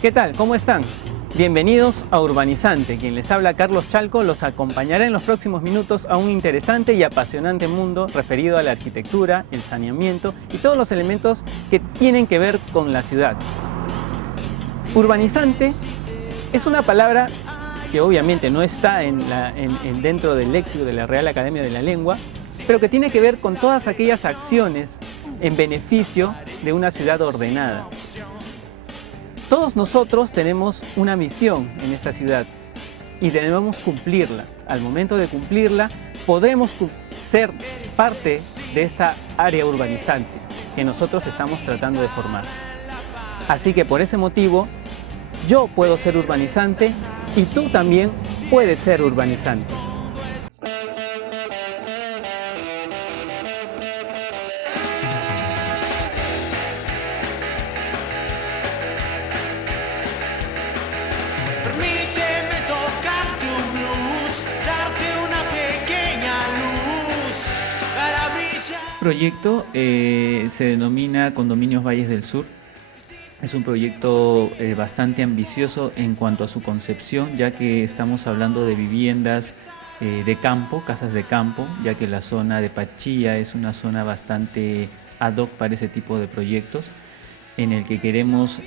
¿Qué tal? ¿Cómo están? Bienvenidos a Urbanizante. Quien les habla, Carlos Chalco, los acompañará en los próximos minutos a un interesante y apasionante mundo referido a la arquitectura, el saneamiento y todos los elementos que tienen que ver con la ciudad. Urbanizante es una palabra que obviamente no está dentro del léxico de la Real Academia de la Lengua, pero que tiene que ver con todas aquellas acciones en beneficio de una ciudad ordenada. Todos nosotros tenemos una misión en esta ciudad y debemos cumplirla. Al momento de cumplirla, podremos ser parte de esta área urbanizante que nosotros estamos tratando de formar. Así que por ese motivo, yo puedo ser urbanizante y tú también puedes ser urbanizante. Permíteme tocarte un blues, darte una pequeña luz para brillar. El proyecto se denomina Condominios Valles del Sur. Es un proyecto bastante ambicioso en cuanto a su concepción, ya que estamos hablando de viviendas de campo, casas de campo, ya que la zona de Pachía es una zona bastante ad hoc para ese tipo de proyectos, en el que queremos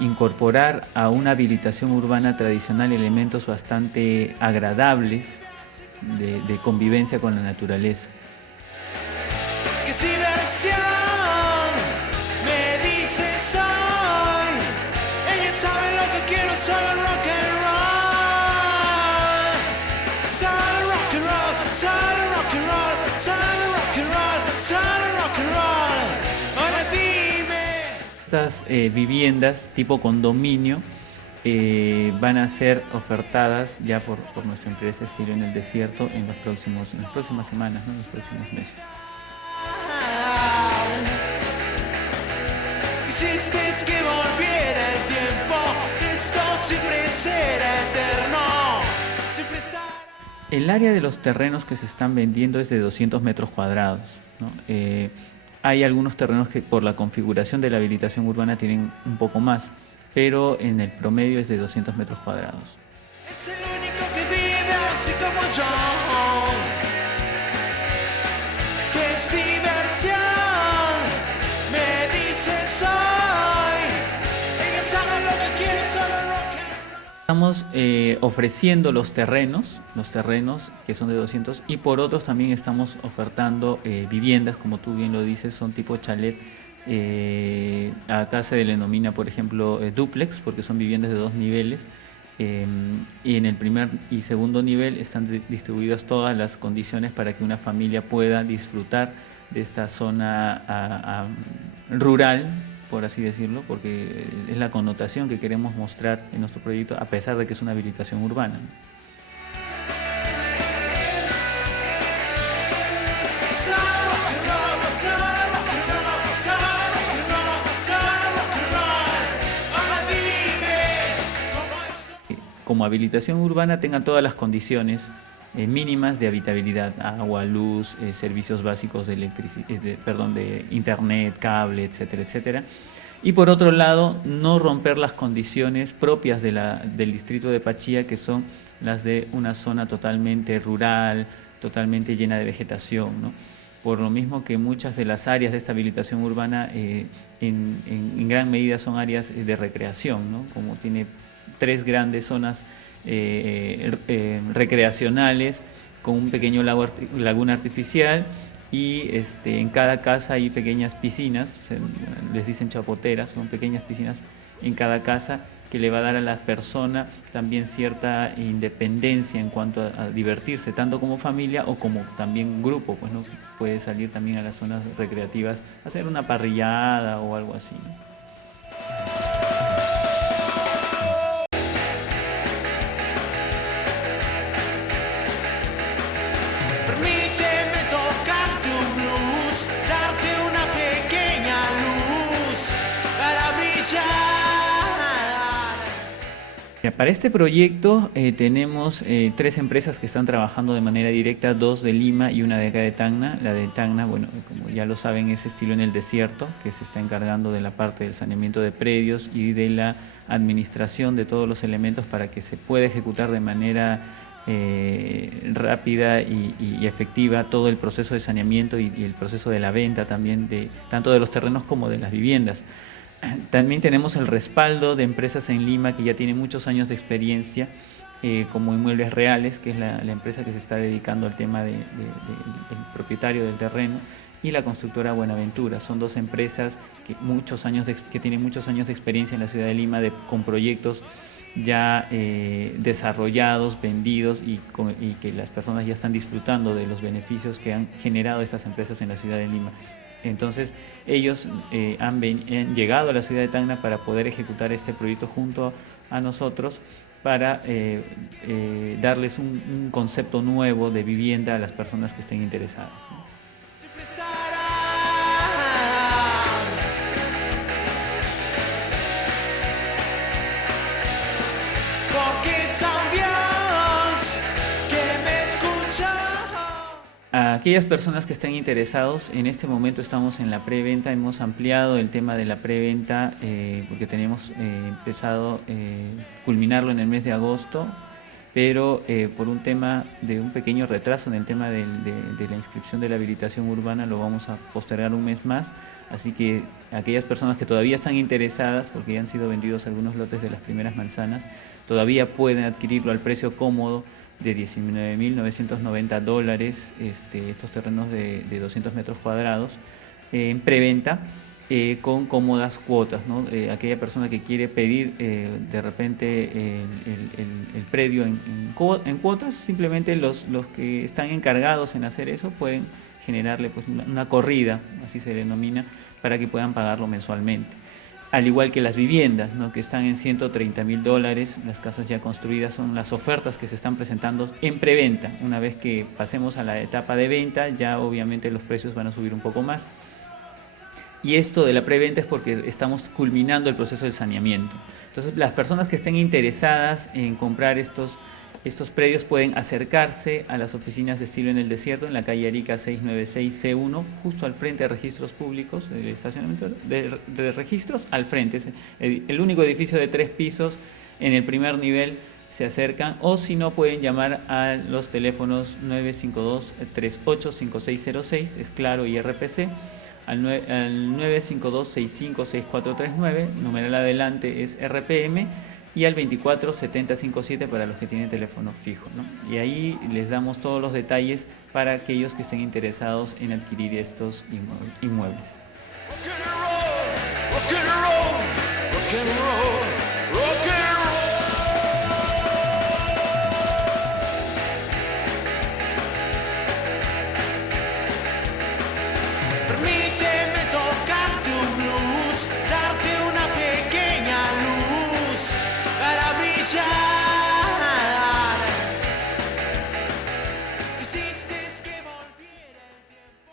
incorporar a una habilitación urbana tradicional elementos bastante agradables de convivencia con la naturaleza. Que si versión me dice soy, ella sabe lo que quiero, solo rock and roll, solo rock and roll, solo rock and roll, solo rock and roll, solo rock and roll. Ahora dime. Estas viviendas tipo condominio van a ser ofertadas ya por nuestra empresa Estilo en el Desierto en las próximas semanas, ¿no? En los próximos meses. Quisiste que volviera el tiempo, esto siempre será eterno, siempre estará. El área de los terrenos que se están vendiendo es de 200 metros cuadrados, ¿no? Hay algunos terrenos que por la configuración de la habilitación urbana tienen un poco más, pero en el promedio es de 200 metros cuadrados. Es el único que vive así como yo, que es diversión, me dice soy, ella sabe lo que quiere, solo rock and roll. Estamos ofreciendo los terrenos que son de 200, y por otros también estamos ofertando viviendas, como tú bien lo dices, son tipo chalet. Acá se denomina, por ejemplo, dúplex, porque son viviendas de 2 niveles, y en el primer y segundo nivel están distribuidas todas las condiciones para que una familia pueda disfrutar de esta zona rural, por así decirlo, porque es la connotación que queremos mostrar en nuestro proyecto, a pesar de que es una habilitación urbana, ¿no? Solo rock and roll, solo rock and roll, solo rock and roll, solo rock and roll. Ahora dime cómo estoy. Como habilitación urbana tengan todas las condiciones mínimas de habitabilidad: agua, luz, servicios básicos de de internet, cable, etcétera, etcétera. Y por otro lado, no romper las condiciones propias del distrito de Pachía, que son las de una zona totalmente rural, totalmente llena de vegetación, ¿no? Por lo mismo que muchas de las áreas de esta habilitación urbana en gran medida son áreas de recreación, ¿no? Como tiene 3 grandes zonas recreacionales con un pequeño laguna artificial, y en cada casa hay pequeñas piscinas, les dicen chapoteras, son pequeñas piscinas en cada casa, que le va a dar a la persona también cierta independencia en cuanto a divertirse, tanto como familia o como también grupo, pues, ¿no? Puede salir también a las zonas recreativas, hacer una parrillada o algo así, ¿no? Permíteme tocarte un blues, darte una pequeña luz para brillar. Para este proyecto tenemos 3 empresas que están trabajando de manera directa, 2 de Lima y una de acá de Tacna. La de Tacna, bueno, como ya lo saben, es Estilo en el Desierto, que se está encargando de la parte del saneamiento de predios y de la administración de todos los elementos para que se pueda ejecutar de manera rápida y efectiva todo el proceso de saneamiento y el proceso de la venta también, tanto de los terrenos como de las viviendas. También tenemos el respaldo de empresas en Lima que ya tienen muchos años de experiencia, como Inmuebles Reales, que es la empresa que se está dedicando al tema del propietario del terreno, y la constructora Buenaventura. Son 2 empresas que tienen muchos años de experiencia en la ciudad de Lima con proyectos ya desarrollados, vendidos y que las personas ya están disfrutando de los beneficios que han generado estas empresas en la ciudad de Lima. Entonces ellos han llegado a la ciudad de Tacna para poder ejecutar este proyecto junto a nosotros para darles un concepto nuevo de vivienda a las personas que estén interesadas, ¿no? Siempre estará, porque son Dios que me escucha. A aquellas personas que estén interesados, en este momento estamos en la preventa, hemos ampliado el tema de la preventa porque teníamos empezado culminarlo en el mes de agosto, pero por un tema de un pequeño retraso en el tema de la inscripción de la habilitación urbana lo vamos a postergar un mes más, así que aquellas personas que todavía están interesadas, porque ya han sido vendidos algunos lotes de las primeras manzanas, todavía pueden adquirirlo al precio cómodo de $19.990, estos terrenos de 200 metros cuadrados en preventa, con cómodas cuotas, ¿no? Aquella persona que quiere pedir de repente el predio en cuotas, simplemente los que están encargados en hacer eso pueden generarle pues una corrida, así se denomina, para que puedan pagarlo mensualmente. Al igual que las viviendas, ¿no? Que están en $130.000, las casas ya construidas son las ofertas que se están presentando en preventa. Una vez que pasemos a la etapa de venta, ya obviamente los precios van a subir un poco más. Y esto de la preventa es porque estamos culminando el proceso del saneamiento. Entonces, las personas que estén interesadas en comprar estos predios pueden acercarse a las oficinas de Estilo en el Desierto, en la calle Arica 696C1, justo al frente de Registros Públicos, el estacionamiento de registros, al frente. Es el único edificio de 3 pisos. En el primer nivel se acercan, o si no pueden llamar a los teléfonos 952-385606, es Claro y RPC, al 952-656439, numeral adelante es RPM, y al 247057 para los que tienen teléfono fijo, ¿no? Y ahí les damos todos los detalles para aquellos que estén interesados en adquirir estos inmuebles. Rock and roll, rock and roll, rock and roll, rock and roll. Permíteme tocarte un blues, darte una pequeña luz para brillar. Hiciste que volviera el tiempo.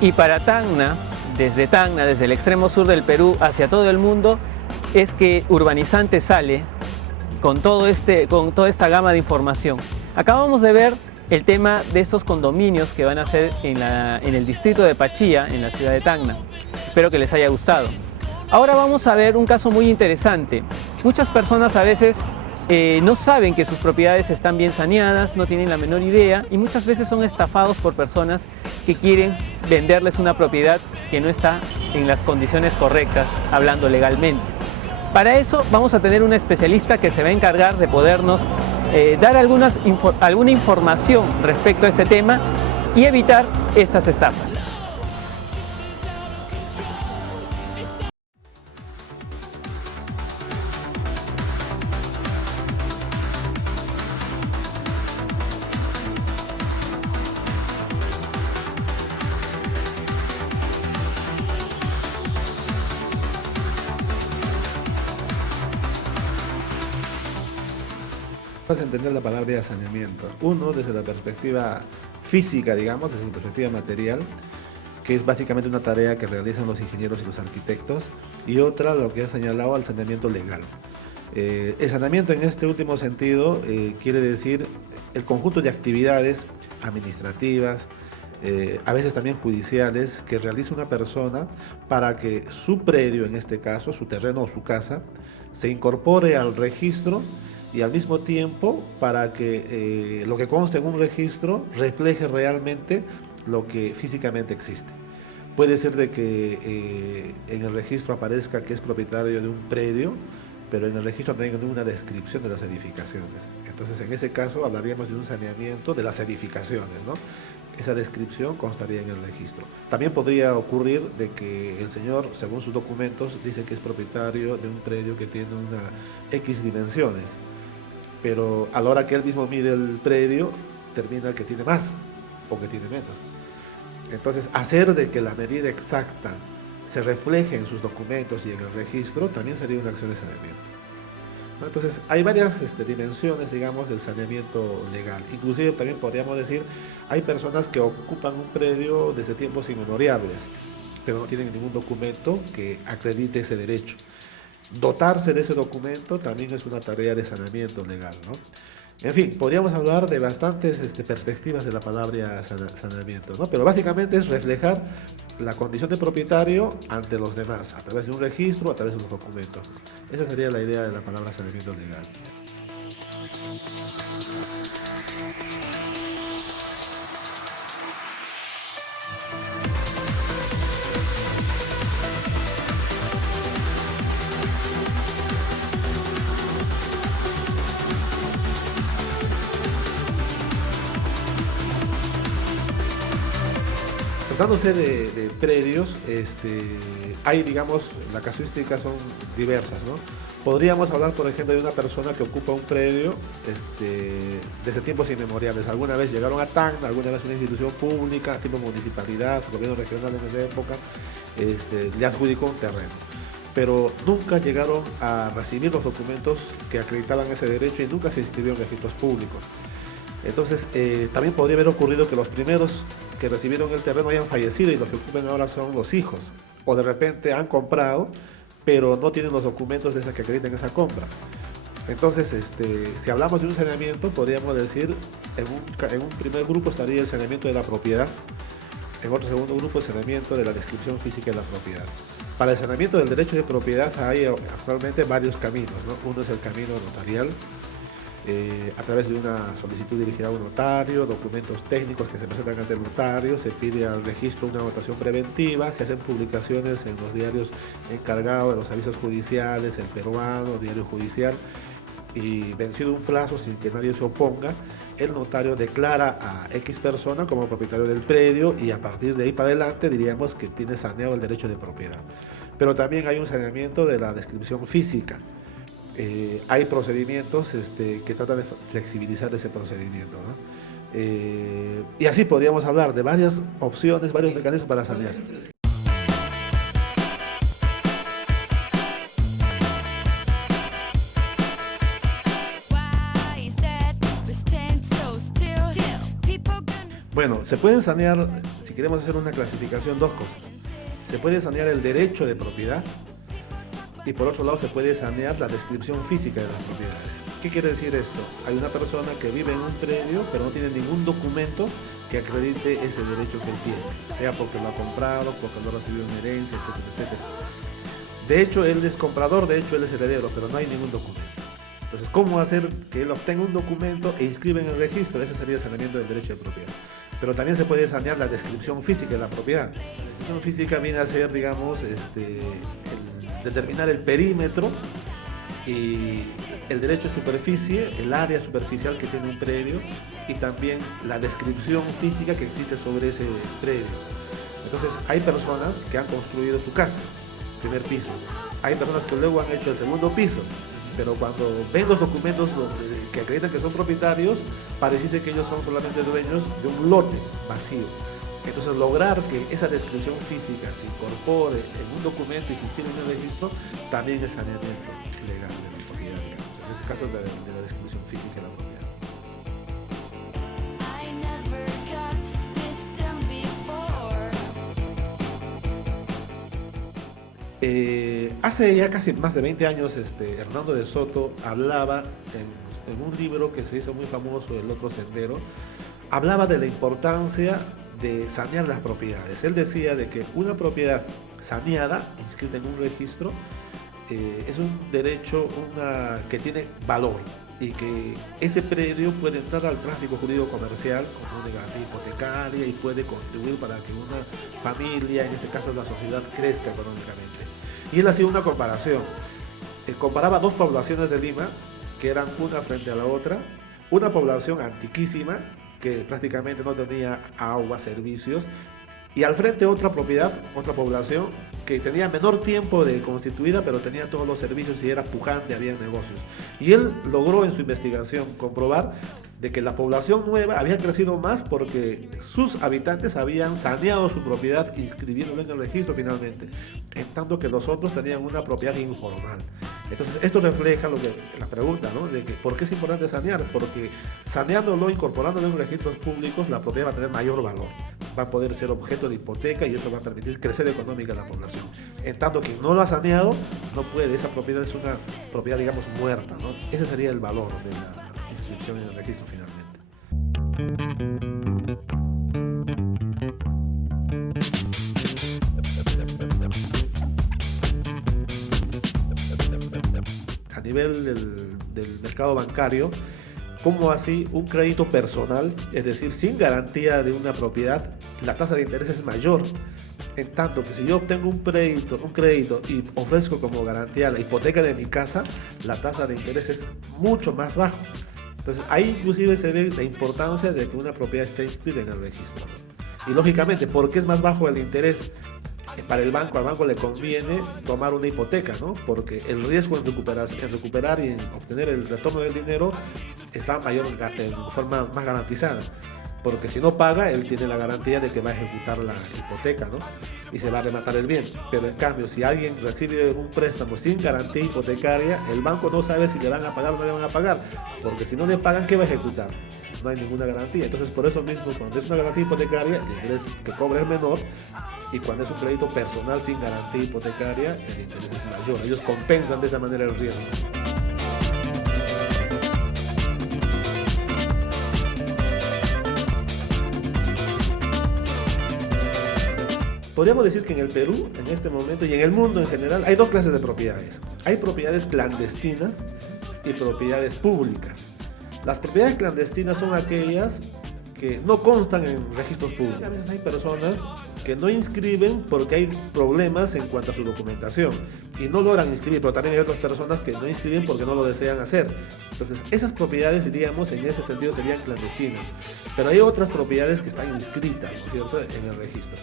Y para Tacna, desde el extremo sur del Perú hacia todo el mundo, es que Urbanizante sale con toda esta gama de información. Acabamos de ver el tema de estos condominios que van a ser en el distrito de Pachía, en la ciudad de Tacna. Espero que les haya gustado. Ahora vamos a ver un caso muy interesante. Muchas personas a veces no saben que sus propiedades están bien saneadas, no tienen la menor idea, y muchas veces son estafados por personas que quieren venderles una propiedad que no está en las condiciones correctas, hablando legalmente. Para eso vamos a tener una especialista que se va a encargar de podernos dar alguna información respecto a este tema y evitar estas estafas. Vas a entender la palabra de saneamiento. Uno, desde la perspectiva física, digamos, desde la perspectiva material, que es básicamente una tarea que realizan los ingenieros y los arquitectos, y otra, lo que he señalado, al saneamiento legal. El saneamiento en este último sentido quiere decir el conjunto de actividades administrativas, a veces también judiciales, que realiza una persona para que su predio, en este caso, su terreno o su casa, se incorpore al registro y al mismo tiempo para que lo que conste en un registro refleje realmente lo que físicamente existe. Puede ser de que en el registro aparezca que es propietario de un predio, pero en el registro también hay una descripción de las edificaciones. Entonces, en ese caso hablaríamos de un saneamiento de las edificaciones, ¿no? Esa descripción constaría en el registro. También podría ocurrir de que el señor, según sus documentos, dice que es propietario de un predio que tiene una X dimensiones, pero a la hora que él mismo mide el predio, termina que tiene más o que tiene menos. Entonces, hacer de que la medida exacta se refleje en sus documentos y en el registro también sería una acción de saneamiento, ¿no? Entonces, hay varias dimensiones, digamos, del saneamiento legal. Inclusive también podríamos decir, hay personas que ocupan un predio desde tiempos inmemoriales, pero no tienen ningún documento que acredite ese derecho. Dotarse de ese documento también es una tarea de saneamiento legal, ¿no? En fin, podríamos hablar de bastantes perspectivas de la palabra saneamiento, ¿no? Pero básicamente es reflejar la condición de propietario ante los demás, a través de un registro, a través de los documentos. Esa sería la idea de la palabra saneamiento legal. Tratándose de predios, hay, digamos, las casuísticas son diversas, ¿no? Podríamos hablar, por ejemplo, de una persona que ocupa un predio desde tiempos inmemoriales. Alguna vez llegaron a Tacna, alguna vez una institución pública, tipo municipalidad, gobierno regional en esa época, le adjudicó un terreno. Pero nunca llegaron a recibir los documentos que acreditaban ese derecho y nunca se inscribieron en registros públicos. Entonces, también podría haber ocurrido que los primeros que recibieron el terreno hayan fallecido y los que ocupen ahora son los hijos. O de repente han comprado, pero no tienen los documentos de esa que acrediten esa compra. Entonces, si hablamos de un saneamiento, podríamos decir, en un primer grupo estaría el saneamiento de la propiedad, en otro segundo grupo el saneamiento de la descripción física de la propiedad. Para el saneamiento del derecho de propiedad hay actualmente varios caminos, ¿no? Uno es el camino notarial, a través de una solicitud dirigida a un notario, documentos técnicos que se presentan ante el notario, se pide al registro una anotación preventiva, se hacen publicaciones en los diarios encargados de los avisos judiciales, el peruano, diario judicial, y vencido un plazo sin que nadie se oponga, el notario declara a X persona como propietario del predio y a partir de ahí para adelante diríamos que tiene saneado el derecho de propiedad. Pero también hay un saneamiento de la descripción física. Hay procedimientos que tratan de flexibilizar ese procedimiento, ¿no? Y así podríamos hablar de varias opciones, varios mecanismos para sanear. Bueno, se pueden sanear, si queremos hacer una clasificación, dos cosas. Se puede sanear el derecho de propiedad y por otro lado se puede sanear la descripción física de las propiedades. ¿Qué quiere decir esto? Hay una persona que vive en un predio pero no tiene ningún documento que acredite ese derecho que él tiene, sea porque lo ha comprado, porque lo ha recibido en herencia, etcétera, etcétera. De hecho, él es comprador, de hecho, él es heredero, pero no hay ningún documento. Entonces, ¿cómo hacer que él obtenga un documento e inscriba en el registro? Ese sería el saneamiento del derecho de propiedad. Pero también se puede sanear la descripción física de la propiedad. La descripción física viene a ser, digamos, determinar el perímetro y el derecho de superficie, el área superficial que tiene un predio y también la descripción física que existe sobre ese predio. Entonces, hay personas que han construido su casa, primer piso. Hay personas que luego han hecho el segundo piso, pero cuando ven los documentos que acreditan que son propietarios, pareciese que ellos son solamente dueños de un lote vacío. Entonces, lograr que esa descripción física se incorpore en un documento y se inscriba en el registro, también es saneamiento legal de la propiedad, digamos. En este caso, de la descripción física de la propiedad. Hace ya casi más de 20 años, Hernando de Soto hablaba en un libro que se hizo muy famoso, El otro sendero, hablaba de la importancia de sanear las propiedades. Él decía de que una propiedad saneada, inscrita en un registro, es un derecho que tiene valor y que ese predio puede entrar al tráfico jurídico comercial como una garantía hipotecaria y puede contribuir para que una familia, en este caso la sociedad, crezca económicamente. Y él hacía una comparación. Comparaba dos poblaciones de Lima que eran una frente a la otra, una población antiquísima que prácticamente no tenía agua, servicios, y al frente otra propiedad, otra población que tenía menor tiempo de constituida, pero tenía todos los servicios y era pujante, había negocios. Y él logró en su investigación comprobar de que la población nueva había crecido más porque sus habitantes habían saneado su propiedad, inscribiéndola en el registro finalmente, en tanto que los otros tenían una propiedad informal. Entonces esto refleja la pregunta, ¿no? De que ¿por qué es importante sanear? Porque saneándolo, incorporándolo en registros públicos, la propiedad va a tener mayor valor, va a poder ser objeto de hipoteca y eso va a permitir crecer económica a la población. En tanto que no lo ha saneado, no puede, esa propiedad es una propiedad, digamos, muerta, ¿no? Ese sería el valor de la inscripción en el registro finalmente. A nivel del mercado bancario, ¿cómo así un crédito personal, es decir, sin garantía de una propiedad, la tasa de interés es mayor? En tanto que si yo obtengo un crédito y ofrezco como garantía la hipoteca de mi casa, la tasa de interés es mucho más bajo. Entonces ahí inclusive se ve la importancia de que una propiedad esté inscrita en el registro. Y lógicamente, ¿por qué es más bajo el interés? Para el banco, al banco le conviene tomar una hipoteca, ¿no? Porque el riesgo en recuperar y en obtener el retorno del dinero está de forma más garantizada. Porque si no paga, él tiene la garantía de que va a ejecutar la hipoteca, ¿no? Y se va a rematar el bien. Pero en cambio, si alguien recibe un préstamo sin garantía hipotecaria, el banco no sabe si le van a pagar o no le van a pagar. Porque si no le pagan, ¿qué va a ejecutar? No hay ninguna garantía. Entonces, por eso mismo, cuando es una garantía hipotecaria, el interés que cobra es menor. Y cuando es un crédito personal sin garantía hipotecaria, el interés es mayor. Ellos compensan de esa manera el riesgo. Podríamos decir que en el Perú, en este momento, y en el mundo en general, hay dos clases de propiedades. Hay propiedades clandestinas y propiedades públicas. Las propiedades clandestinas son aquellas que no constan en registros públicos. A veces hay personas que no inscriben porque hay problemas en cuanto a su documentación y no logran inscribir, pero también hay otras personas que no inscriben porque no lo desean hacer. Entonces esas propiedades, diríamos, en ese sentido serían clandestinas, pero hay otras propiedades que están inscritas, ¿no es cierto?, en el registro.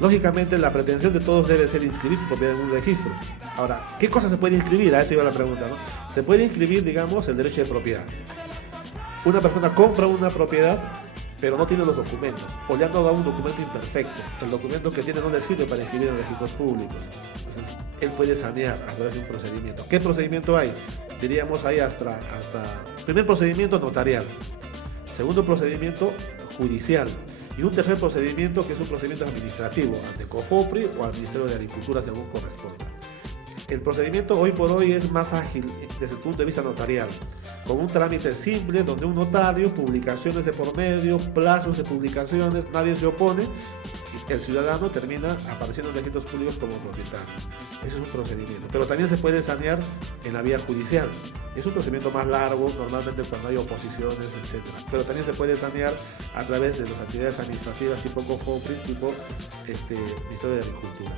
Lógicamente la pretensión de todos debe ser inscribir su propiedad en un registro. Ahora, ¿qué cosa se puede inscribir? A esta iba la pregunta, ¿no? Se puede inscribir, digamos, el derecho de propiedad. Una persona compra una propiedad pero no tiene los documentos, o le han dado un documento imperfecto. El documento que tiene no le sirve para inscribir en registros públicos. Entonces, él puede sanear a través de un procedimiento. ¿Qué procedimiento hay? Diríamos, hay hasta primer procedimiento notarial, segundo procedimiento judicial, y un tercer procedimiento que es un procedimiento administrativo, ante COFOPRI o al Ministerio de Agricultura, según corresponda. El procedimiento hoy por hoy es más ágil desde el punto de vista notarial, con un trámite simple donde un notario, publicaciones de por medio, plazos de publicaciones, nadie se opone y el ciudadano termina apareciendo en registros públicos como propietario. Ese es un procedimiento, pero también se puede sanear en la vía judicial. Es un procedimiento más largo, normalmente cuando hay oposiciones, etc. Pero también se puede sanear a través de las actividades administrativas tipo COFOPRI, tipo Ministerio de Agricultura.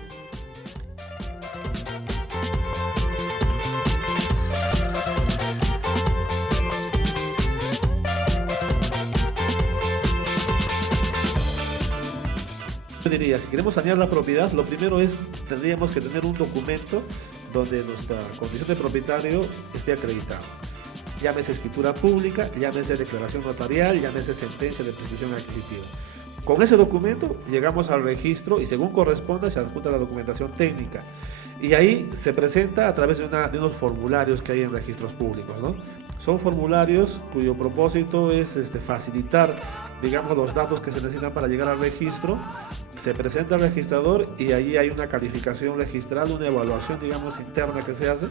Yo diría, si queremos sanear la propiedad, lo primero tendríamos que tener un documento donde nuestra condición de propietario esté acreditada. Llámese escritura pública, llámese declaración notarial, llámese sentencia de prescripción adquisitiva. Con ese documento llegamos al registro y según corresponda se adjunta la documentación técnica. Y ahí se presenta a través de unos formularios que hay en registros públicos, ¿no? Son formularios cuyo propósito es facilitar digamos, los datos que se necesitan para llegar al registro, se presenta al registrador y ahí hay una calificación registral, una evaluación, digamos, interna que se hace.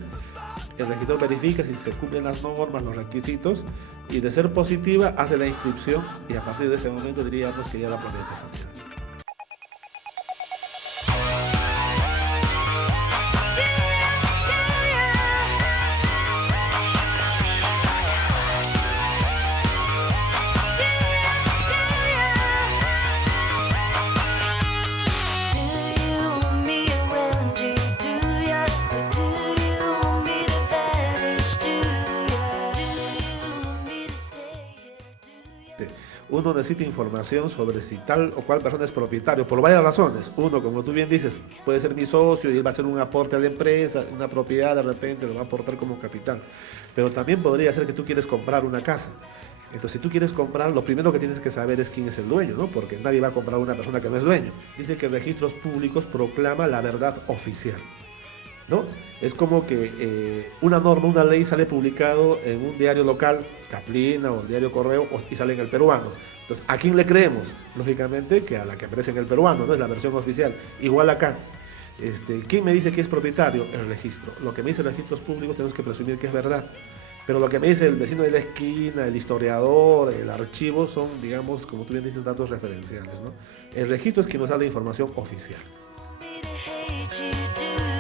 El registrador verifica si se cumplen las normas, los requisitos, y de ser positiva hace la inscripción y a partir de ese momento diríamos que ya la propiedad está sancionada. Uno necesita información sobre si tal o cual persona es propietario, por varias razones. Uno, como tú bien dices, puede ser mi socio y él va a hacer un aporte a la empresa, una propiedad de repente lo va a aportar como capital. Pero también podría ser que tú quieres comprar una casa. Entonces, si tú quieres comprar, lo primero que tienes que saber es quién es el dueño, ¿no? Porque nadie va a comprar a una persona que no es dueño. Dice que Registros Públicos proclama la verdad oficial, ¿no? Es como que una norma, una ley sale publicado en un diario local, Caplina o el diario Correo, y sale en el peruano. Entonces, ¿a quién le creemos? Lógicamente que a la que aparece en el peruano, ¿no? Es la versión oficial. Igual acá. ¿Quién me dice que es propietario? El registro. Lo que me dice Registros Públicos tenemos que presumir que es verdad. Pero lo que me dice el vecino de la esquina, el historiador, el archivo, son, digamos, como tú bien dices, datos referenciales, ¿no? El registro es quien nos da la información oficial. Me to hate you, do